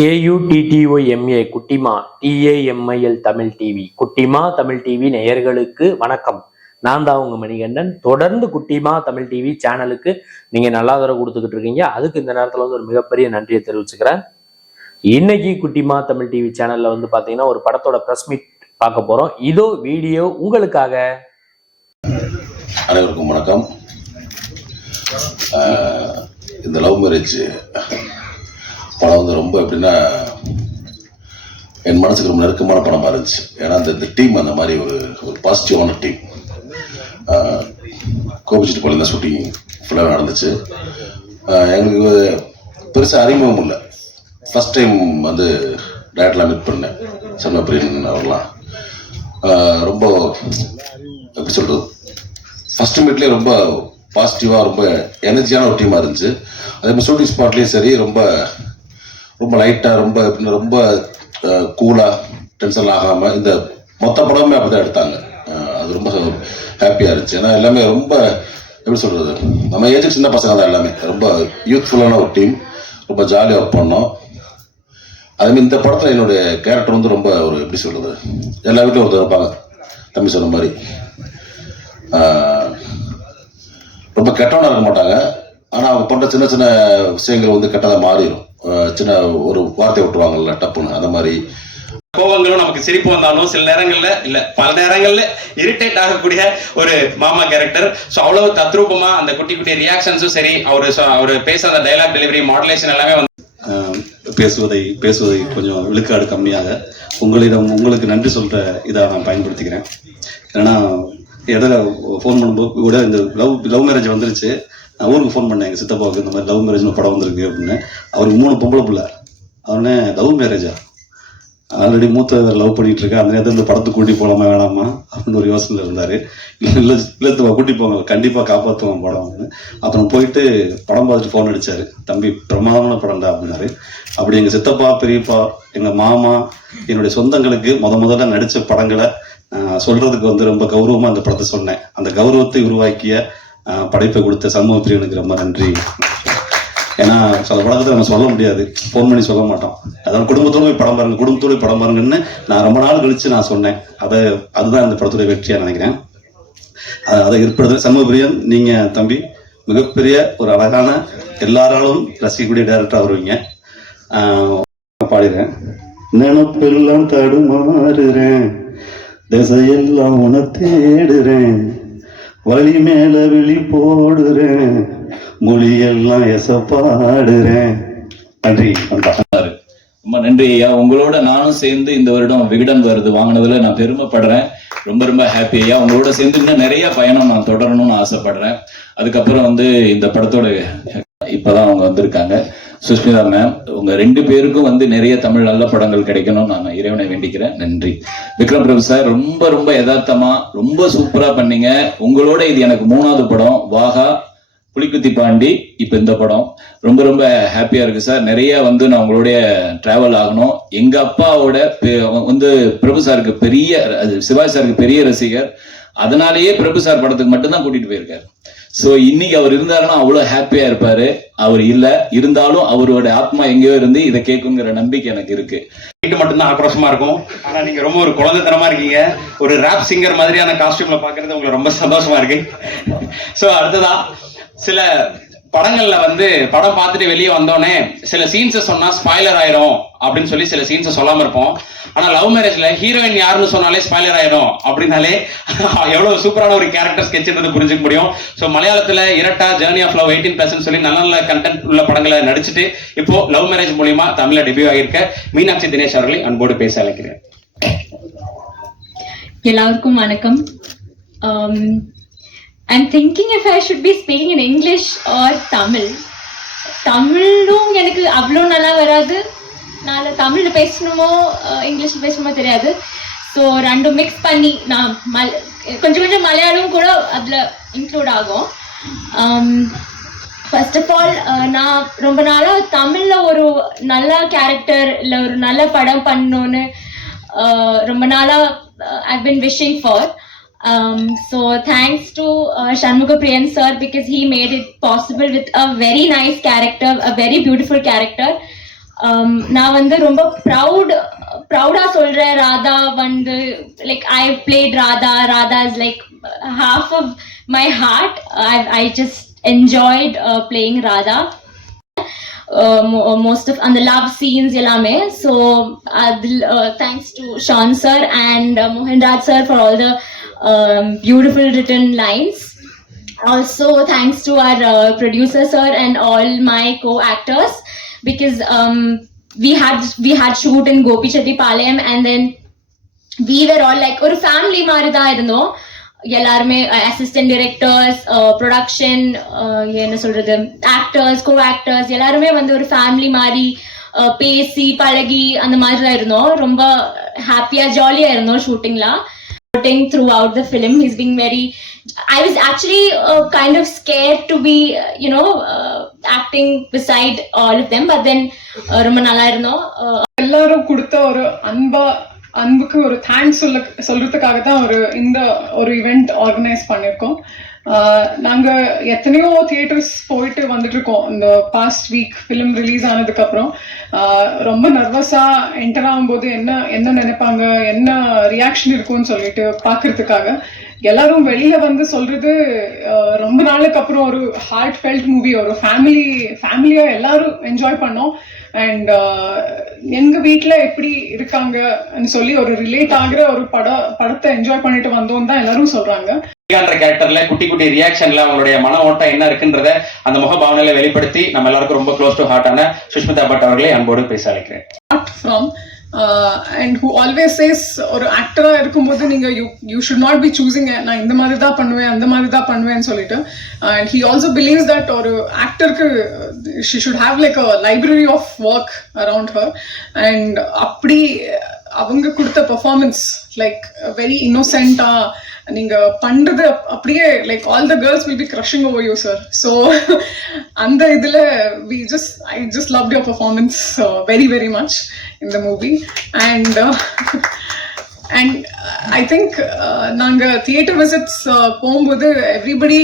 கேயூடிடிஒய்எம்ஏ குட்டிமா டிஏஎம்ஐஎல் தமிழ் டிவி குட்டிமா தமிழ் டிவி நேயர்களுக்கு வணக்கம். நான் தான் உங்க மணிகண்டன். தொடர்ந்து குட்டிமா தமிழ் டிவி சேனலுக்கு நீங்க நல்லா தர கொடுத்துக்கிட்டு இருக்கீங்க. அதுக்கு இந்த நேரத்துல வந்து ஒரு மிகப்பெரிய நன்றியை தெரிவிச்சுக்கிறேன். இன்னைக்கு குட்டிமா தமிழ் டிவி சேனல்ல வந்து பாத்தீங்கன்னா ஒரு படத்தோட ப்ரெஸ் மீட் பார்க்க போறோம். இதோ வீடியோ உங்களுக்காக. அனைவருக்கும் வணக்கம். இந்த லவ் மேரேஜ் படம் வந்து ரொம்ப எப்படின்னா என் மனசுக்கு ரொம்ப நெருக்கமான படமாக இருந்துச்சு. ஏன்னா இந்த இந்த டீம் அந்த மாதிரி ஒரு ஒரு பாசிட்டிவான டீம் கோபிச்சிட்டு தான் ஷூட்டிங் ஃபுல்லாக நடந்துச்சு. எங்களுக்கு பெருசாக அறிமுகம் இல்லை. ஃபர்ஸ்ட் டைம் வந்து டேரக்டெலாம் மீட் பண்ணேன். சண்மபிரியன் அவர்லாம். ரொம்ப எப்படி சொல்கிறது ஃபர்ஸ்ட் மீட்லேயே ரொம்ப பாசிட்டிவாக ரொம்ப எனர்ஜியான ஒரு டீமாக இருந்துச்சு. அதே மாதிரி ஷூட்டிங் ஸ்பாட்லேயும் சரி ரொம்ப ரொம்ப லைட்டாக ரொம்ப ரொம்ப கூலாக டென்ஷன் ஆகாமல் இந்த மொத்த படமே அப்படி தான் எடுத்தாங்க அது ரொம்ப ஹாப்பியாக இருந்துச்சு. ஏன்னா எல்லாமே ரொம்ப எப்படி சொல்கிறது நம்ம ஏஜ் சின்ன பசங்க தான் எல்லாமே. ரொம்ப யூத்ஃபுல்லான ஒரு டீம் ரொம்ப ஜாலியாக ஒர்க் பண்ணோம். அதுமாதிரி இந்த படத்தில் என்னுடைய கேரக்டர் வந்து ரொம்ப ஒரு எப்படி சொல்கிறது எல்லா வீட்லையும் ஒருத்தர் இருப்பாங்க. தம்பி சொன்ன மாதிரி. ரொம்ப கெட்டவனாக இருக்க மாட்டாங்க. ஆனால் அவங்க பண்ணுற சின்ன சின்ன விஷயங்கள் வந்து கெட்டதாக மாறிடும் சின்ன ஒரு வார்த்தை விட்டுருவாங்கல்ல டப்புன்னு அந்த மாதிரி. கோவங்களும் நமக்கு சிரிப்பு வந்தாலும் சில நேரங்கள்ல இல்ல பல நேரங்கள்ல இரிட்டேட் ஆகக்கூடிய ஒரு மாமா கேரக்டர் சோ அவ்வளவு தத்ரூபமா அந்த குட்டி குட்டி ரியாக்ஷன்ஸும் சரி அவரு அவரு பேச அந்த டைலாக் டெலிவரி மாடுலேஷன் எல்லாமே வந்து பேசுவதை பேசுவதை கொஞ்சம் விழுக்காடு கம்மியாக. உங்களிடம் உங்களுக்கு நன்றி சொல்ற இதை நான் பயன்படுத்திக்கிறேன். ஏன்னா இடையில ஃபோன் பண்ணும்போது கூட இந்த லவ் லவ் மேரேஜ் வந்துருச்சு. நான் ஊருக்கு ஃபோன் பண்ணேன். எங்கள் சித்தப்பாவுக்கு இந்த மாதிரி லவ் மேரேஜ்னு படம் வந்திருக்கு அப்படின்னு. அவருக்கு மூணு பொம்பளை பிள்ளை. அவனே லவ் மேரேஜா ஆல்ரெடி மூத்த லவ் பண்ணிட்டு இருக்கேன் அந்த நேரத்தில் இந்த படத்துக்கு கூட்டி போகலாமா வேணாமா? அப்படின்னு ஒரு யோசனையில் இருந்தார். இல்லை இல்லை கூட்டி போங்க. கண்டிப்பாக காப்பாற்றுவோம் படம் அப்படின்னு. அப்புறம் போயிட்டு படம் பார்த்துட்டு ஃபோன் அடித்தார் தம்பி பிரமாதமான படம்டா அப்படின்னாரு. அப்படி எங்கள் சித்தப்பா பெரியப்பா எங்கள் மாமா என்னுடைய சொந்தங்களுக்கு முத முதல்ல நடித்த படங்களை சொல்கிறதுக்கு வந்து ரொம்ப கௌரவமாக அந்த படத்தை சொன்னேன். அந்த கௌரவத்தை உருவாக்கிய படைப்பை கொடுத்த சமூக ரொம்ப நன்றி. ஏன்னா சில படத்தை நம்ம சொல்ல முடியாது. ஃபோன் பண்ணி சொல்ல மாட்டோம். அதாவது குடும்பத்தோட போய் படம் பாருங்க குடும்பத்தோட போய் படம் பாருங்கன்னு நான் ரொம்ப நாள் கழிச்சு நான் சொன்னேன். அதை அதுதான் இந்த படத்துடைய வெற்றியாக நினைக்கிறேன். அதை ஏற்படுத்த சண்முகபிரியன் நீங்கள் தம்பி மிகப்பெரிய ஒரு அழகான எல்லாராலும் ரசிக்கக்கூடிய டேரக்டராக வருவீங்க. ஆஹ் நினப்பெல்லாம் தடுமாறுறேன். திசையெல்லாம் உன தேடுறேன் வழி மேல விழி போடுறேன். மொழியெல்லாம் எசப்பாடுறேன். நன்றி ரொம்ப நன்றி ஐயா. உங்களோட நானும் சேர்ந்து இந்த வருடம் விகடன் வருது வாங்கினதுல நான் பெருமைப்படுறேன். ரொம்ப ரொம்ப ஹாப்பி ஐயா. உங்களோட சேர்ந்து இன்னும் நிறைய பயணம் நான் தொடரணும்னு ஆசைப்படுறேன். அதுக்கப்புறம் வந்து இந்த படத்தோட இப்பதான் அவங்க வந்திருக்காங்க. சுஷ்மிதா மேம் உங்க ரெண்டு பேருக்கும் வந்து நிறைய தமிழ் நல்ல படங்கள் கிடைக்கணும். நான் இறைவனை வேண்டிக்கிறேன். நன்றி. விக்ரம் பிரபு சார் ரொம்ப ரொம்ப யதார்த்தமா ரொம்ப சூப்பரா பண்ணீங்க. உங்களோட இது எனக்கு மூணாவது படம். வாகா புலிக்குத்தி பாண்டி இப்ப இந்த படம். ரொம்ப ரொம்ப ஹாப்பியா இருக்கு சார் நிறைய வந்து நான் உங்களுடைய டிராவல் ஆகணும். எங்க அப்பாவோட பெ- வந்து பிரபு சாருக்கு பெரிய அது சிவாஜி சாருக்கு பெரிய ரசிகர். அதனாலேயே பிரபு சார் படத்துக்கு மட்டும்தான் கூட்டிட்டு போயிருக்காரு. சோ இன்னைக்கு அவர் இருந்தாருன்னா அவ்வளவு ஹாப்பியா இருப்பாரு. அவர் இல்ல. இருந்தாலும் அவரோட ஆத்மா எங்கேயோ இருந்து இதை கேட்குங்கிற நம்பிக்கை எனக்கு இருக்கு. வீட்டு மட்டும்தான் ஆக்ரோஷமா இருக்கும். ஆனா நீங்க ரொம்ப ஒரு குழந்தைத்தனமா இருக்கீங்க. ஒரு ராப் சிங்கர் மாதிரியான காஸ்டியூம்ல பாக்குறது உங்களுக்கு ரொம்ப சந்தோஷமா இருக்கு. சோ அடுத்ததா சில படங்கள்ல வந்து படம் பார்த்துட்டு வெளியே வந்தோடனே சில சீன்ஸை சொன்னா ஸ்பாய்லர் ஆயிரும் அப்படின்னு சொல்லி சில சீன்ஸை சொல்லாம இருப்போம். ஆனா லவ் மேரேஜ்ல ஹீரோயின் யாருன்னு சொன்னாலே ஸ்பாய்லர் ஆயிரும் அப்படின்னாலே எவ்வளவு சூப்பரான ஒரு கேரக்டர் ஸ்கெட்ச்ன்றது புரிஞ்சுக்க முடியும். ஸோ மலையாளத்துல இரட்டா journey of love eighteen plus சொல்லி நல்ல நல்ல கண்டென்ட் உள்ள படங்களை நடிச்சுட்டு இப்போ லவ் மேரேஜ் மூலியமா தமிழ்ல டெபியூ ஆகியிருக்க மீனாட்சி தினேஷ் அவர்களை அன்போடு பேச அழைக்கிறேன். எல்லாருக்கும் வணக்கம். I'm thinking if I should be speaking in English or Tamil தமிழும் எனக்கு அவ்வளோ நல்லா வராது. நான் தமிழில் பேசணுமோ இங்கிலீஷில் பேசணுமோ தெரியாது. ஸோ ரெண்டும் மிக்ஸ் பண்ணி நான் மல் கொஞ்சம் கொஞ்சம் மலையாளம் கூட அதில் இன்க்ளூட் ஆகும். ஃபர்ஸ்ட் ஆஃப் ஆல் நான் ரொம்ப நாளாக தமிழில் ஒரு நல்ல கேரக்டர் இல்லை ஒரு நல்ல படம் பண்ணணுன்னு ரொம்ப நாளாக I been wishing for Um, so thanks to uh, Shanmuga Priyan sir because he made it possible with a very nice character, a very beautiful character. um, நான் வந்து ரொம்ப ப்ரௌட் ப்ரௌடா சொல்றேன் ராதா வந்து like I played Radha Radha is like half of my heart I just enjoyed playing Radha most of அந்த love scenes எல்லாமே. So அதில் thanks to Shaan sir and Mohanraj sir for all the beautiful written lines also thanks to our uh, producer sir and all my co-actors because um, we had we had shoot in gopi chettipalayam and then we were all like ஒரு family மாதிரி தான் இருந்தோம் எல்லாருமே assistant directors production என்ன சொல்றது actors co actors எல்லாருமே வந்து ஒரு ஃபேமிலி மாதிரி uh, பேசி பழகி அந்த மாதிரி தான் இருந்தோம் ரொம்ப ஹாப்பியா ஜாலியா இருந்தோம் ஷூட்டிங்லாம் supporting throughout the film. He's being very. I was actually uh, kind of scared to be, uh, you know, uh, acting beside all of them. But then, uh, ரொம்ப நல்லா இருந்தோம் எல்லாரும் கொடுத்த ஒரு அன்பா அன்புக்கு ஒரு தேங்க்ஸ் சொல்ல சொல்றதுக்காக தான் ஒரு இந்த ஒரு இவெண்ட் ஆர்கனைஸ் பண்ணியிருக்கோம் ஆஹ் நாங்க எத்தனையோ தியேட்டர்ஸ் போயிட்டு வந்துட்டு இருக்கோம் இந்த பாஸ்ட் வீக் ஃபிலிம் ரிலீஸ் ஆனதுக்கு அப்புறம் ரொம்ப நர்வஸா என்டர் ஆகும்போது என்ன என்ன நினைப்பாங்க என்ன ரியாக்ஷன் இருக்கும்னு சொல்லிட்டு பார்க்கறதுக்காக எல்லாரும் வெளியில வந்து சொல்றது ரொம்ப நாளுக்கு அப்புறம் ஒரு ஹார்ட் ஃபெல்ட் மூவி ஒரு ஃபேமிலி ஃபேமிலியா எல்லாரும் என்ஜாய் பண்ணோம். அண்ட் எங்க வீட்ல எப்படி இருக்காங்கன்னு சொல்லி ஒரு ரிலேட் ஆகுற ஒரு பட படத்தை என்ஜாய் பண்ணிட்டு வந்தோம் தான் எல்லாரும் சொல்றாங்க. என்ற கேரக்டர்ல குட்டி குட்டி ரியாக்ஷன்ல அவங்களுடைய மன ஓட்டம் என்ன இருக்குன்றத அந்த முகபாவனையில வெளிப்படுத்தி நம்ம எல்லாருக்கும் ரொம்ப க்ளோஸ் டு ஹார்ட்டான சுஷ்மிதா பட் அவர்களை அன்போடு பேச அழைக்கிறேன். அண்ட் ஹூ ஆல்வேஸ் சேஸ் ஒரு ஆக்டராக இருக்கும்போது நீங்கள் you you should not be choosing நான் இந்த மாதிரி தான் பண்ணுவேன் அந்த மாதிரி தான் பண்ணுவேன்னு சொல்லிட்டு and he also believes that ஒரு ஆக்டருக்கு she should have like a library of work around her and அப்படி அவங்க கொடுத்த பர்ஃபார்மன்ஸ் லைக் வெரி இன்னோசென்ட்டா நீங்க பண்றது அப்படியே like all the girls will be crushing over you sir so அந்த இதுல we just I just love your performance very very much in the movie and and I think நாங்கள் theatre visits போகும்போது everybody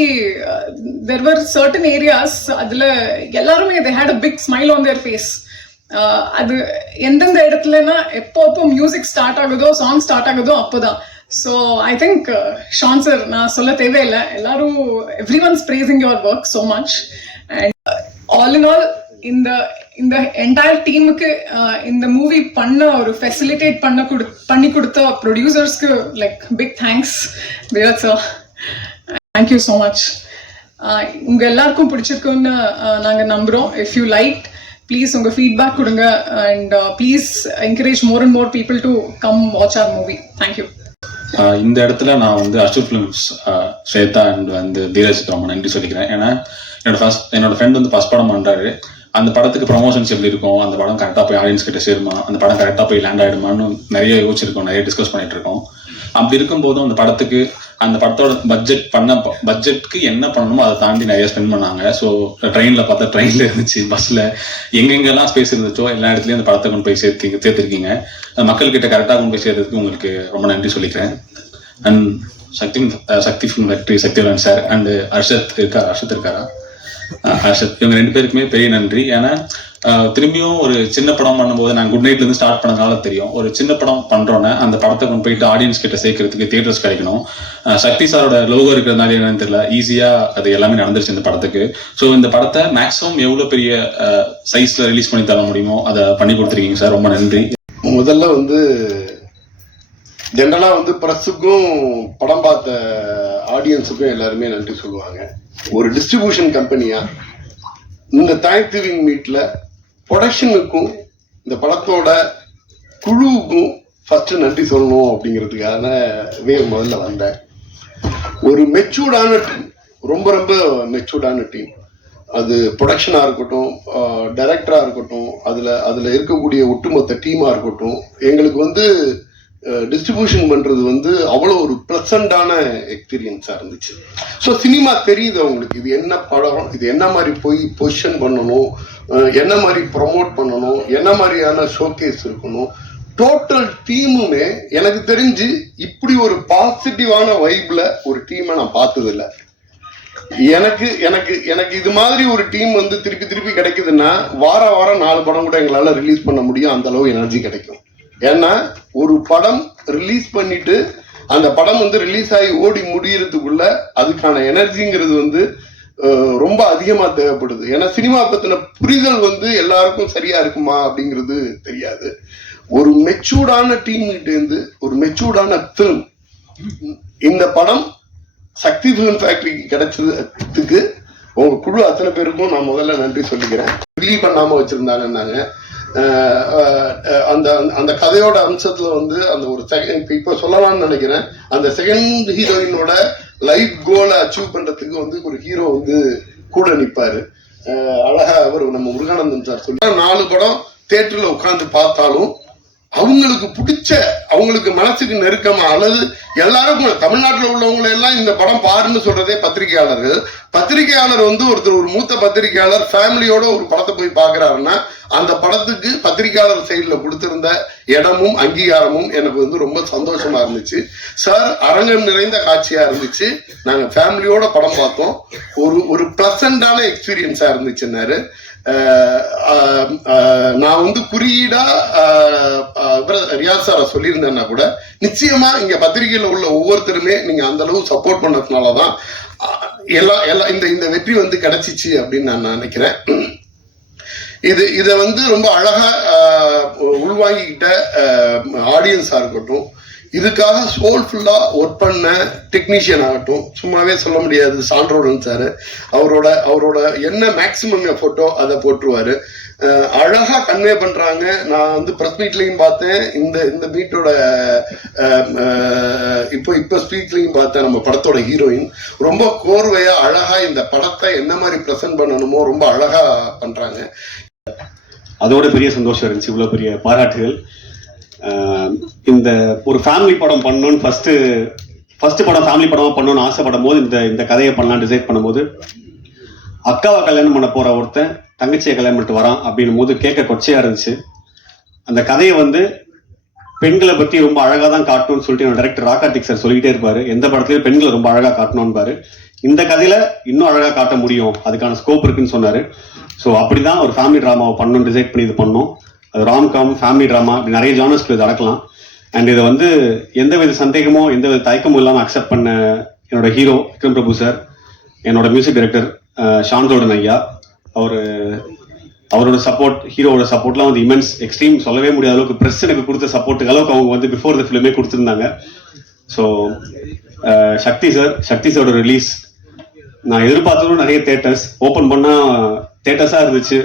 there were certain areas அதில் எல்லாருமே they had a big smile on their face அது எந்தெந்த இடத்துலனா எப்போ எப்போ music start ஆகுதோ சாங் ஸ்டார்ட் ஆகுதோ அப்போதான். So I think Shaan sir நான் சொல்ல தேவையில்லை. எல்லாரும் everyone's praising your work so much and all in all இந்த இந்த என்டையர் டீமுக்கு இந்த மூவி பண்ண ஒரு ஃபெசிலிட்டேட் பண்ண கொடு பண்ணி கொடுத்த ப்ரொடியூசர்ஸ்க்கு like big thanks wear sir thank you so much உங்க எல்லாருக்கும் பிடிச்சிருக்குன்னு நாங்கள் நாங்க இஃப் யூ லைக் ப்ளீஸ் உங்க ஃபீட்பேக் கொடுங்க. And please encourage more and more people to come watch our movie thank you இந்த இடத்துல நான் வந்து அஷூர் ஃபிலிம்ஸ் ஸ்வேதா அண்ட் வந்து தீரஜ் ரொம்ப நன்றி சொல்லிக்கிறேன். ஏன்னா என்னோட ஃபர்ஸ்ட் என்னோட ஃப்ரெண்ட் வந்து ஃபர்ஸ்ட் படம் பண்ணுறாரு அந்த படத்துக்கு ப்ரொமோஷன்ஸ் எப்படி இருக்கும் அந்த படம் கரெக்டாக போய் ஆடியன்ஸ் கிட்ட சேருமா அந்த படம் கரெக்டாக போய் லேண்ட் ஆகிடுமான்னு நிறைய யோசிச்சிருக்கோம் நிறைய டிஸ்கஸ் பண்ணிட்டு இருக்கோம். அப்படி இருக்கும்போதும் அந்த படத்துக்கு அந்த படத்தோட பட்ஜெட் பண்ண பட்ஜெட்க்கு என்ன பண்ணணுமோ அதை தாண்டி நிறைய ஸ்பெண்ட் பண்ணாங்க. ஸோ ட்ரெயின்ல பார்த்தா ட்ரெயின்ல இருந்துச்சு பஸ்ல எங்கெங்கெல்லாம் ஸ்பேஸ் இருந்துச்சோ எல்லா இடத்துலயும் அந்த படத்தை கொண்டு போய் சேர்த்து சேர்த்திருக்கீங்க. மக்கள் மக்கள்கிட்ட கரெக்டாக கொண்டு போய் சேர்த்ததுக்கு உங்களுக்கு ரொம்ப நன்றி சொல்லிக்கிறேன். And Sakthi Sakthi film factory Sakthivelan sir and Arshad இருக்கார்? அர்ஷத் இருக்காரா? அர்ஷத். இவங்க ரெண்டு பேருக்குமே பெரிய நன்றி. ஏன்னா திரும்பியும் ஒரு சின்ன படம் பண்ணும்போது நான் குட் நைட்ல இருந்து ஸ்டார்ட் பண்ணதுனால தெரியும். ஒரு சின்ன படம் பண்றோன்னே அந்த படத்தை கொண்டு போயிட்டு ஆடியன்ஸ் கிட்ட சேர்க்கறதுக்கு தியேட்டர்ஸ் கிடைக்கணும். சக்தி சாரோட லோகோ இருக்கிறதுனால என்னன்னு தெரியல. ஈஸியா அது எல்லாமே நடந்துருச்சு இந்த படத்துக்கு. ஸோ இந்த படத்தை மேக்ஸிமம் எவ்வளவு பெரிய சைஸ்ல ரிலீஸ் பண்ணி தர முடியுமோ அதை பண்ணி கொடுத்துருக்கீங்க சார். ரொம்ப நன்றி. முதல்ல வந்து ஜென்ரலா வந்து ப்ரெஸ்ஸுக்கும் படம் பார்த்த ஆடியன்ஸுக்கும் எல்லாருமே நன்றி சொல்லுவாங்க. ஒரு டிஸ்ட்ரிபியூஷன் கம்பெனியா இந்த தேங்க்ஸ்கிவிங் மீட்ல ப்ரொடக்ஷனுக்கும் இந்த படத்தோட குழுவுக்கும் ஃபஸ்ட்டு நன்றி சொல்லணும் அப்படிங்கிறதுக்கான வே முதல்ல வந்தேன். ஒரு மெச்சூர்டான டீம் ரொம்ப ரொம்ப மெச்சூர்டான டீம் அது ப்ரொடக்ஷனாக இருக்கட்டும் டைரக்டராக இருக்கட்டும் அதில் அதில் இருக்கக்கூடிய ஒட்டுமொத்த டீமாக இருக்கட்டும் எங்களுக்கு வந்து டிஸ்ட்ரிபியூஷன் பண்ணுறது வந்து அவ்வளோ ஒரு ப்ளசண்டான எக்ஸ்பீரியன்ஸாக இருந்துச்சு. ஸோ சினிமா தெரியுது அவங்களுக்கு இது என்ன படம் இது என்ன மாதிரி போய் பொசிஷன் பண்ணணும் என்ன மாதிரி ப்ரொமோட் பண்ணணும் என்ன மாதிரியான ஷோகேஸ் இருக்கணும் டோட்டல் டீமுமே எனக்கு தெரிஞ்சு இப்படி ஒரு பாசிட்டிவான வைப்ல ஒரு டீமை நான் பார்த்ததில்ல. எனக்கு எனக்கு எனக்கு இது மாதிரி ஒரு டீம் வந்து திருப்பி திருப்பி கிடைக்குதுன்னா வார வாரம் நாலு படம் கூட எங்களால் ரிலீஸ் பண்ண முடியும் அந்த அளவு எனர்ஜி கிடைக்கும். ஏன்னா ஒரு படம் ரிலீஸ் பண்ணிட்டு அந்த படம் வந்து ரிலீஸ் ஆகி ஓடி முடியறதுக்குள்ள அதுக்கான எனர்ஜிங்கிறது வந்து ரொம்ப அதிகமா தேவைப்படுது. ஏன்னா சினிமா பத்தின புரிதல் வந்து எல்லாருக்கும் சரியா இருக்குமா அப்படிங்கிறது தெரியாது. ஒரு மெச்சூர்டான டீம் இருந்து ஒரு மெச்சூர்டான ஃபிலிம் இந்த படம் சக்தி ஃபிலிம் ஃபேக்டரிக்கு கிடைச்சதுக்கு உங்க குழு அத்தனை பேருக்கும் நான் முதல்ல நன்றி சொல்லிக்கிறேன். ரிலீவ் பண்ணாம வச்சிருந்தாங்கன்னாங்க. அந்த அந்த கதையோட அம்சத்துல வந்து அந்த ஒரு செகண்ட் இப்போ சொல்லலாம்னு நினைக்கிறேன். அந்த செகண்ட் ஹீரோயினோட லைஃப் கோலை அச்சீவ் பண்றதுக்கு வந்து ஒரு ஹீரோ வந்து கூட நிற்பாரு அழகா அவர் நம்ம முருகானந்தன் சார் சொல்லி நாலு படம் தேட்டர்ல உட்காந்து பார்த்தாலும் அவங்களுக்கு பிடிச்ச அவங்களுக்கு மனசுக்கு நெருக்கமா அல்லது எல்லாருக்கும் தமிழ்நாட்டில் உள்ளவங்களை எல்லாம் இந்த படம் பாருன்னு சொல்றதே பத்திரிகையாளர்கள். பத்திரிகையாளர் வந்து ஒருத்தர் ஒரு மூத்த பத்திரிகையாளர் ஃபேமிலியோட ஒரு படத்தை போய் பார்க்கறாருன்னா அந்த படத்துக்கு பத்திரிகையாளர் சைடில் கொடுத்திருந்த இடமும் அங்கீகாரமும் எனக்கு வந்து ரொம்ப சந்தோஷமா இருந்துச்சு. சார் அரங்கம் நிறைந்த காட்சியா இருந்துச்சு. நாங்கள் ஃபேமிலியோட படம் பார்த்தோம். ஒரு ஒரு ப்ளசண்டான எக்ஸ்பீரியன்ஸா இருந்துச்சுன்னாரு. நான் வந்து குறியீடா அஹ் ரியாஸ் சாரை சொல்லியிருந்தேன்னா கூட நிச்சயமா இங்க பத்திரிகையில உள்ள ஒவ்வொருத்தருமே நீங்க அந்த அளவு சப்போர்ட் பண்ணதுனாலதான் எல்லா எல்லா இந்த இந்த வெற்றி வந்து கிடைச்சிச்சு அப்படின்னு நான் நினைக்கிறேன். இது இதை வந்து ரொம்ப அழகா உள்வாங்கிக்கிட்ட ஆடியன்ஸா இருக்கட்டும் இதுக்காக சோல்ஃபுல்லா ஒர்க் பண்ண டெக்னீஷியன் ஆகட்டும் சும்மாவே சொல்ல முடியாது சான்றோடன் சார் அவரோட அவரோட என்ன மேக்சிமம் எஃபோர்ட்டோ அதை போட்டுருவாரு அழகாக அழகா கன்வே பண்றாங்க. நான் வந்து ப்ரெஸ் மீட்லையும் பார்த்தேன். இந்த இந்த மீட்டோட இப்போ இப்போ ஸ்பீட்லையும் பார்த்தேன். நம்ம படத்தோட ஹீரோயின் ரொம்ப கோர்வையா அழகா இந்த படத்தை என்ன மாதிரி ப்ரெசென்ட் பண்ணணுமோ ரொம்ப அழகா பண்றாங்க. அதோட பெரிய சந்தோஷம் இருந்துச்சு. இவ்வளோ பெரிய பாராட்டுகள். இந்த ஒரு ஃபேமிலி படம் பண்ணணும்னு ஃபர்ஸ்ட் ஃபர்ஸ்ட் படம் ஃபேமிலி படமா பண்ணணும்னு ஆசைப்படும் போது இந்த இந்த கதையை பண்ணலாம் டிசைட் பண்ணும்போது அக்காவை கல்யாணம் பண்ண போற ஒருத்தன் தங்கச்சியை கல்யாணம் பண்ணிட்டு வரான் அப்படின்னும் போது கேட்க கொச்சையா இருந்துச்சு. அந்த கதையை வந்து பெண்களை பத்தி ரொம்ப அழகா தான் காட்டணும்னு சொல்லிட்டு என்னோட டேரக்டர் ராகார்த்திக் சார் சொல்லிக்கிட்டே இருப்பாரு. எந்த படத்துலயும் பெண்களை ரொம்ப அழகா காட்டணும்னு இந்த கதையில இன்னும் அழகா காட்ட முடியும். அதுக்கான ஸ்கோப் இருக்குன்னு சொன்னாரு. ஸோ அப்படிதான் ஒரு ஃபேமிலி ட்ராமாவை பண்ணணும் டிசைட் பண்ணி இது பண்ணோம். ராம்காம் ஃபேமிலி ட்ராமா இப்படி நிறைய ஜானர்ஸ்க்கு இது அடக்கலாம். அண்ட் இதை வந்து எந்த வித சந்தேகமோ எந்த வித தயக்கமும் இல்லாமல் அக்செப்ட் பண்ண என்னோட ஹீரோ விக்ரம் பிரபு சார் என்னோட மியூசிக் டைரக்டர் ஷாந்தோடன் ஐயா. அவர் அவரோட சப்போர்ட் ஹீரோவோட சப்போர்ட்லாம் வந்து இமென்ஸ் எக்ஸ்ட்ரீம் சொல்லவே முடியாத அளவுக்கு ப்ரெஸ் எனக்கு கொடுத்த சப்போர்ட்டுக்கு அளவுக்கு அவங்க வந்து பிஃபோர் த ஃபிலிமே கொடுத்துருந்தாங்க. ஸோ சக்தி சார் சக்தி சாரோட ரிலீஸ் நான் எதிர்பார்த்ததும் நிறைய தேட்டர்ஸ் ஓப்பன் பண்ணால் தேட்டர்ஸாக இருந்துச்சு.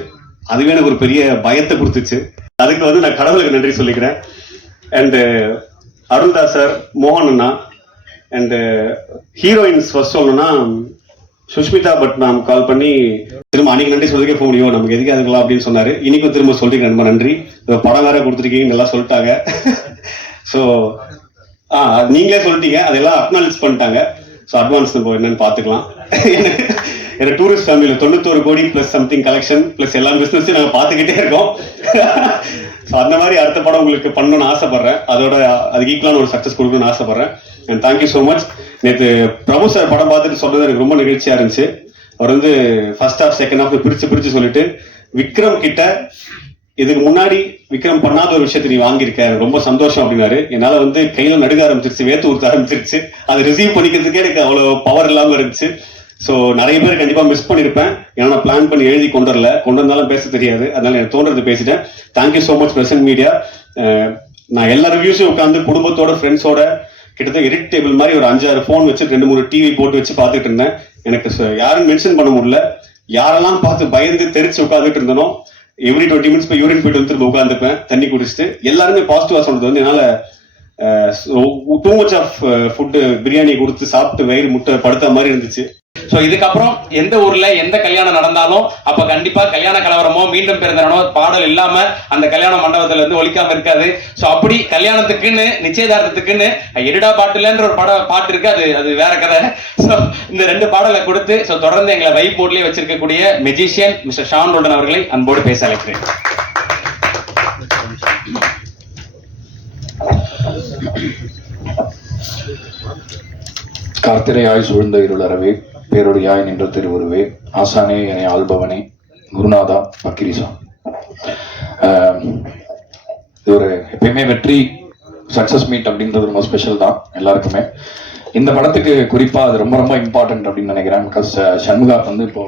அதுவே எனக்கு ஒரு பெரிய பயத்தை கொடுத்துச்சு. அதுக்கு வந்து நான் கடவுளுக்கு நன்றி சொல்லிக்கிறேன். அண்டு அருள்தாஸ் சார் மோகன் அண்ணா அண்டு ஹீரோயின்ஸ் ஃபர்ஸ்ட் சொல்லணும்னா சுஷ்மிதா பட் மேம் கால் பண்ணி திரும்ப அன்னைக்கு நன்றி சொல்லிக்க போக முடியும். நமக்கு எதுக்கு அதுக்கலாம் அப்படின்னு சொன்னாரு. இன்னைக்கும் திரும்ப சொல்லிக்கிறேன் ரொம்ப நன்றி. படம் வேற கொடுத்துருக்கீங்கன்னு நல்லா சொல்லிட்டாங்க. ஸோ ஆ நீங்களே சொல்லிட்டீங்க. அதெல்லாம் அக்னாலேஜ் பண்ணிட்டாங்க. ஸோ அட்வான்ஸ் நம்ம என்னன்னு பார்த்துக்கலாம். எனக்கு ஏன்னா டூரிஸ்ட் ஃபேமிலியில் தொண்ணூத்தோரு கோடி ப்ளஸ் சம்திங் கலெக்ஷன் ப்ளஸ் எல்லா பிஸ்னஸையும் நாங்கள் பார்த்துக்கிட்டே இருக்கோம். ஸோ அந்த மாதிரி அடுத்த படம் உங்களுக்கு பண்ணணும்னு ஆசைப்பட்றேன். அதோட அதுக்கு ஈக்குவலான ஒரு சக்ஸஸ் கொடுக்கணும்னு ஆசைப்பட்றேன். அண்ட் தேங்க்யூ ஸோ மச் நேற்று பிரபு சார் படம் பார்த்துட்டு சொன்னது எனக்கு ரொம்ப நிகழ்ச்சியாக இருந்துச்சு. அவர் வந்து ஃபர்ஸ்ட் ஹாஃப் செகண்ட் ஹாஃப் பிரித்து பிரித்து சொல்லிட்டு விக்ரம் கிட்ட இதுக்கு முன்னாடி விக்ரம் பண்ணாத ஒரு விஷயத்தை நீ வாங்கியிருக்க. ரொம்ப சந்தோஷம் அப்படின்னாரு. என்னால வந்து கையில நடுக ஆரம்பிச்சிருச்சு வேத்து ஊத்த ஆரம்பிச்சிருச்சு. அதை ரிசீவ் பண்ணிக்கிறதுக்கே எனக்கு அவ்வளோ பவர் இல்லாமல் இருந்துச்சு. ஸோ நிறைய பேர் கண்டிப்பாக மிஸ் பண்ணியிருப்பேன் ஏன்னா நான் பிளான் பண்ணி எழுதி கொண்டு வரல கொண்டு வந்தாலும் பேச தெரியாது. அதனால எனக்கு தோன்றது பேசிட்டேன். Thank you so much present media நான் எல்லா ரிவ்யூஸும் உட்காந்து குடும்பத்தோட ஃப்ரெண்ட்ஸோட கிட்டத்தட்ட எடிட் டேபிள் மாதிரி ஒரு அஞ்சாறு ஃபோன் வச்சு ரெண்டு மூணு டிவி போட்டு வச்சு பார்த்துட்டு இருந்தேன். எனக்கு யாரும் மென்ஷன் பண்ண முடியல. யாரெல்லாம் பார்த்து பயந்து தெரிச்சு உட்காந்துட்டு இருந்தனோ எவ்ரி டுவெண்ட்டி மினிட்ஸ் போய் யூரின் போயிட்டு வந்து திரும்ப உட்காந்துப்பேன் தண்ணி குடிச்சிட்டு. எல்லாருமே பாசிட்டிவாக சொல்றது வந்து என்னால் too much of food biryani கொடுத்து சாப்பிட்டு வயிறு முட்டை படுத்த மாதிரி இருந்துச்சு. சோ இதுக்கப்புறம் எந்த ஊர்ல எந்த கல்யாணம் நடந்தாலும் அப்ப கண்டிப்பா கல்யாண கலவரமோ மீண்டும் பிறந்தனோ பாடல் இல்லாம அந்த கல்யாண மண்டபத்துல இருந்து ஒழிக்காம இருக்காது. சோ அப்படி கல்யாணத்துக்குன்னு நிச்சயதார்த்தத்துக்குன்னு எடிடா பாட்டுலன்ற ஒரு பட பாட்டு இருக்கு. அது அது வேற கதை. ஸோ இந்த ரெண்டு பாடலை கொடுத்து சோ தொடர்ந்து எங்களை வைப் போர்ட்லயே வச்சிருக்கக்கூடிய மெஜிஷியன் மிஸ்டர் ஷான் ரோடன் அவர்களை அன்போடு பேச அழைக்கிறேன். கார்த்திரை ஆய் சூழ்ந்த இருளறவே பேரொழியாய் நின்ற திருவுருவே ஆசானே என்னை ஆள்பவனே குருநாதா பக்கிரிசா. இது ஒரு எப்பயுமே வெற்றி சக்சஸ் மீட் அப்படின்றது ரொம்ப ஸ்பெஷல் தான் எல்லாருக்குமே. இந்த படத்துக்கு குறிப்பாக அது ரொம்ப ரொம்ப இம்பார்ட்டன்ட் அப்படின்னு நினைக்கிறேன் பிகாஸ் சண்முகா வந்து இப்போ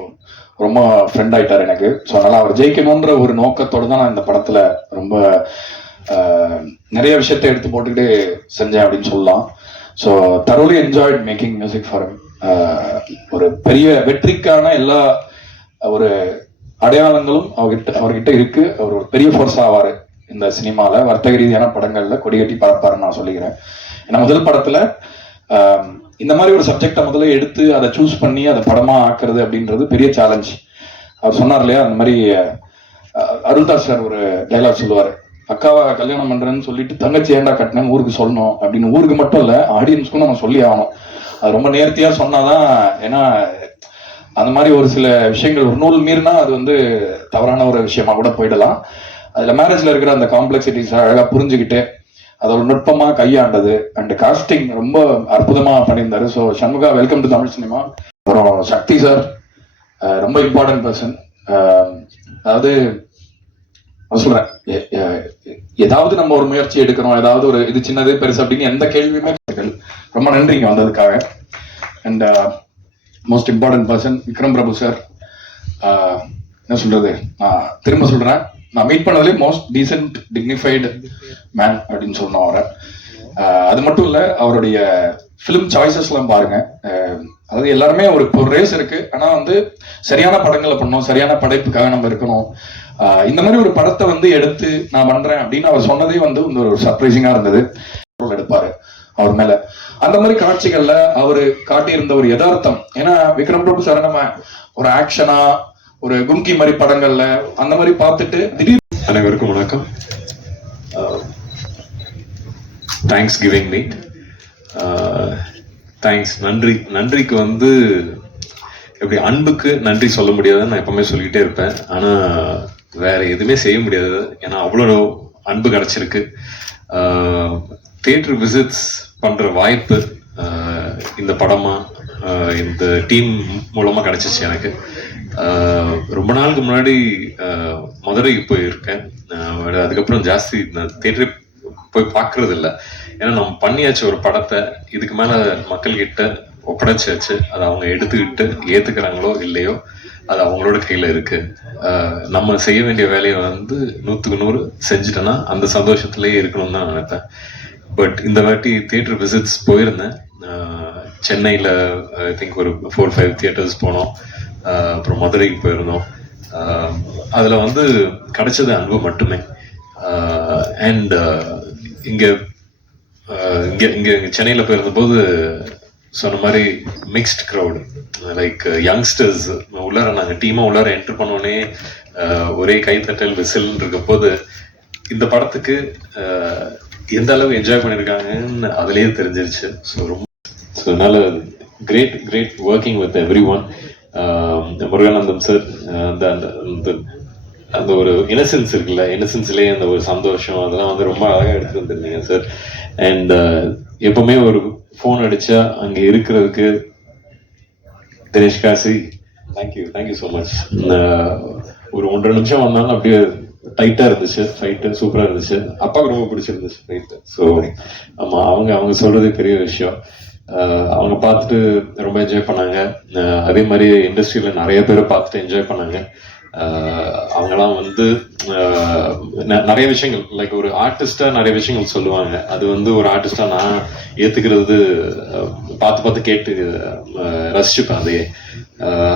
ரொம்ப ஃப்ரெண்ட் ஆயிட்டார் எனக்கு. ஸோ அதனால அவர் ஜெயிக்கணுன்ற ஒரு நோக்கத்தோடு தான் நான் இந்த படத்தில் ரொம்ப நிறைய விஷயத்தை எடுத்து போட்டுக்கிட்டு செஞ்சேன் அப்படின்னு சொல்லலாம். So thoroughly enjoyed making music for ஒரு பெரிய வெற்றிக்கான எல்லா ஒரு அடையாளங்களும் அவர்கிட்ட அவர்கிட்ட இருக்கு. அவர் ஒரு பெரிய ஃபோர்ஸ் ஆவாரு இந்த சினிமால. வர்த்தக ரீதியான படங்கள்ல கொடிகட்டி பார்ப்பாரு நான் சொல்லிக்கிறேன். ஏன்னா முதல் படத்துல இந்த மாதிரி ஒரு சப்ஜெக்டை முதல்ல எடுத்து அதை சூஸ் பண்ணி அதை படமா ஆக்குறது அப்படின்றது பெரிய சேலஞ்ச் அவர் சொன்னார் இல்லையா அந்த மாதிரி அருள்தாஸ் சார் ஒரு டைலாக் சொல்லுவாரு. அக்காவை கல்யாணம் பண்றேன்னு சொல்லிட்டு தங்கச்சி ஏண்டா கட்டினேன்னு ஊருக்கு சொல்லணும் அப்படின்னு. ஊருக்கு மட்டும் இல்ல ஆடியன்ஸ்க்கும் நம்ம சொல்லி ஆகணும். அது ரொம்ப நேர்த்தியா சொன்னாதான் ஏன்னா அந்த மாதிரி ஒரு சில விஷயங்கள் ஒரு நூல் மீறினா அது வந்து தவறான ஒரு விஷயமா கூட போயிடலாம். அதுல மேரேஜ்ல இருக்கிற அந்த காம்ப்ளெக்சிட்டிஸ் அழகா புரிஞ்சுக்கிட்டு அதை ஒரு நுட்பமா கையாண்டது அண்ட் காஸ்டிங் ரொம்ப அற்புதமா பண்ணியிருந்தாரு. So Shanmuga welcome to Tamil cinema அப்புறம் சக்தி சார் ரொம்ப இம்பார்ட்டன்ட் பர்சன் அதாவது நான் சொல்றேன் ஏதாவது நம்ம ஒரு முயற்சி எடுக்கிறோம் ஏதாவது ஒரு இது சின்னது பெருசு அப்படின்னு எந்த கேள்வியுமே ரொம்ப நன்றிங்க வந்ததுக்காக. And most important person Vikram Prabhu sir என்ன சொல்றது? நான் திரும்ப சொல்றேன். நான் மீட் பண்ணதுலேயே மோஸ்ட் டீசென்ட் டிக்னிஃபைடு மேன் அப்படின்னு சொன்னோம் அவரை. Uh, அது மட்டும் இல்ல அவருடைய ஃபிலிம் சாய்ஸஸ்லாம் பாருங்க. Uh, அதாவது எல்லாருமே ஒரு ஒரு ரேஸ் இருக்கு. ஆனா வந்து சரியான படங்களை பண்ணணும் சரியான படைப்புக்காக நம்ம இருக்கணும். Uh, இந்த மாதிரி ஒரு படத்தை வந்து எடுத்து நான் பண்றேன் அப்படின்னு அவர் சொன்னதே வந்து வந்து ஒரு சர்ப்ரைசிங்கா இருந்தது. எடுப்பாரு. அவர் மேல. அந்த மாதிரி காட்சிகள்ல அவரு காட்டியிருந்த ஒரு யதார்த்தம். ஏன்னா விக்ரம் பிரபு சார் நம்ம ஒரு ஆக்ஷனா ஒரு கும்கி மாதிரி படங்கள்ல அந்த மாதிரி பார்த்துட்டு திடீர் அனைவருக்கும் வணக்கம். தேங்க்ஸ் கிவிங் மீட் தேங்க்ஸ் நன்றி நன்றிக்கு வந்து எப்படி அன்புக்கு நன்றி சொல்ல முடியாதுன்னு நான் எப்பவுமே சொல்லிக்கிட்டே இருப்பேன். ஆனா வேற எதுவுமே செய்ய முடியாது. ஏன்னா அவ்வளோ அன்பு கிடைச்சிருக்கு. தியேட்டர் விசிட்ஸ் பண்ற வாய்ப்பு இந்த படமா இந்த டீம் மூலமா கிடைச்சிச்சு எனக்கு. ரொம்ப நாளுக்கு முன்னாடி மதுரைக்கு போயிருக்கேன். அதுக்கப்புறம் ஜாஸ்தி நான் தேட்டரே போய் பார்க்கறது இல்லை ஏன்னா நம்ம பண்ணியாச்சு ஒரு படத்தை இதுக்கு மேல மக்கள்கிட்ட ஒப்படைச்சாச்சு. அதை அவங்க எடுத்துக்கிட்டு ஏத்துக்கிறாங்களோ இல்லையோ அது அவங்களோட கையில இருக்கு. நம்ம செய்ய வேண்டிய வேலையை வந்து நூத்துக்கு நூறு செஞ்சுட்டோன்னா அந்த சந்தோஷத்திலேயே இருக்கணும்னு தான் நினைப்பேன். பட் இந்த வாட்டி தியேட்டர் விசிட்ஸ் போயிருந்தேன். சென்னையில் ஐ திங்க் ஒரு ஃபோர் ஃபைவ் தியேட்டர்ஸ் போனோம். அப்புறம் மதுரைக்கு போயிருந்தோம். அதில் வந்து கிடைச்சது அன்பு மட்டுமே. அண்ட் இங்கே இங்கே இங்கே சென்னையில் போயிருந்தபோது சொன்ன மாதிரி மிக்ஸ்ட் க்ரௌடு லைக் யங்ஸ்டர்ஸ் உள்ளார நாங்கள் டீமாக உள்ளார என்ட்ரு பண்ணோடனே ஒரே கைத்தட்டல் விசில்னு இருக்க போது இந்த படத்துக்கு எந்த அளவு என்ஜாய் பண்ணியிருக்காங்கன்னு அதுலேயே தெரிஞ்சிருச்சு. ஸோ ரொம்ப ஸோ அதனால் great great working with everyone Muruganandam sir அந்த அந்த அந்த ஒரு இன்னசென்ஸ் இருக்குல்ல இன்னசென்ஸ்லேயே அந்த ஒரு சந்தோஷம் அதெல்லாம் வந்து ரொம்ப அழகாக எடுத்து வந்துருந்தீங்க சார் அண்ட் uh, எப்பவுமே ஒரு ஃபோன் அடித்தா அங்கே இருக்கிறதுக்கு Dinesh Kasi thank you thank you so much ஒரு ஒன்றரை நிமிஷம் வந்தாலும் அப்படியே டைட்டா இருந்துச்சு ஃபைட்டு சூப்பரா இருந்துச்சு. அப்பாவுக்கு ரொம்ப பிடிச்சிருந்துச்சு ஃபைட்டு ஸோ ஆமா அவங்க அவங்க சொல்றது பெரிய விஷயம். அவங்க பார்த்துட்டு ரொம்ப என்ஜாய் பண்ணாங்க. அதே மாதிரி இண்டஸ்ட்ரியில நிறைய பேர் பார்த்துட்டு என்ஜாய் பண்ணாங்க. அவங்கெல்லாம் வந்து நிறைய விஷயங்கள். லைக் ஒரு ஆர்டிஸ்டா நிறைய விஷயங்கள் சொல்லுவாங்க. அது வந்து ஒரு ஆர்டிஸ்டா நான் ஏத்துக்கிறது பார்த்து பார்த்து கேட்டு ரசிச்சுப்பேன் அதையே.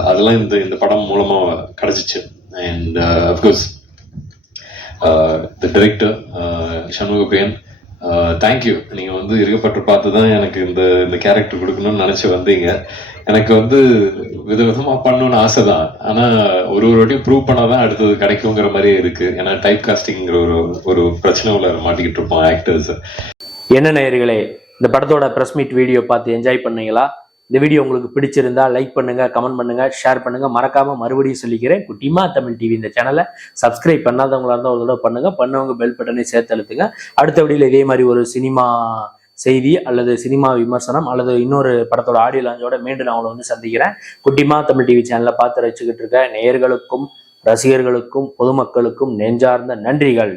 அதெல்லாம் இந்த இந்த படம் மூலமா கிடைச்சிச்சு. And of course the director Shanmugapriyan thank you நீங்க வந்து இருக்கப்பட்டு பார்த்து தான் எனக்கு இந்த இந்த கேரக்டர் கொடுக்கணும்னு நினச்சி வந்தீங்க. எனக்கு வந்து விதவிதமாக பண்ணணும்னு ஆசை தான் ஆனால் ஒரு ஒரு வாட்டியும் ப்ரூவ் பண்ணாதான் அடுத்தது கிடைக்குங்கிற மாதிரியே இருக்கு. ஏன்னா டைப் காஸ்டிங்கிற ஒரு ஒரு பிரச்சனை உள்ள மாட்டிக்கிட்டு இருப்போம் ஆக்டர்ஸ் என்ன நேயர்களே இந்த படத்தோட ப்ரெஸ் மீட் வீடியோ பார்த்து என்ஜாய் பண்ணீங்களா? இந்த வீடியோ உங்களுக்கு பிடிச்சிருந்தா லைக் பண்ணுங்க கமெண்ட் பண்ணுங்க ஷேர் பண்ணுங்க. மறக்காம மறுபடியும் சொல்லிக்கிறேன். குட்டிமா தமிழ் டிவி இந்த சேனலை சப்ஸ்கிரைப் பண்ணாதவங்களா இருந்தால் ஒரு தடவை பண்ணுங்க. பண்ணவங்க பெல் பட்டனை சேர்த்து அழுத்துங்க அடுத்த வீடியோல இதே மாதிரி ஒரு சினிமா செய்தி அல்லது சினிமா விமர்சனம் அல்லது இன்னொரு படத்தோட ஆடியோ லாஞ்சோட மீண்டும் நான் உங்களை வந்து சந்திக்கிறேன். குட்டிமா தமிழ் டிவி சேனலை பார்த்து ரசிச்சுக்கிட்டு இருக்க நேயர்களுக்கும் ரசிகர்களுக்கும் பொதுமக்களுக்கும் நெஞ்சார்ந்த நன்றிகள்.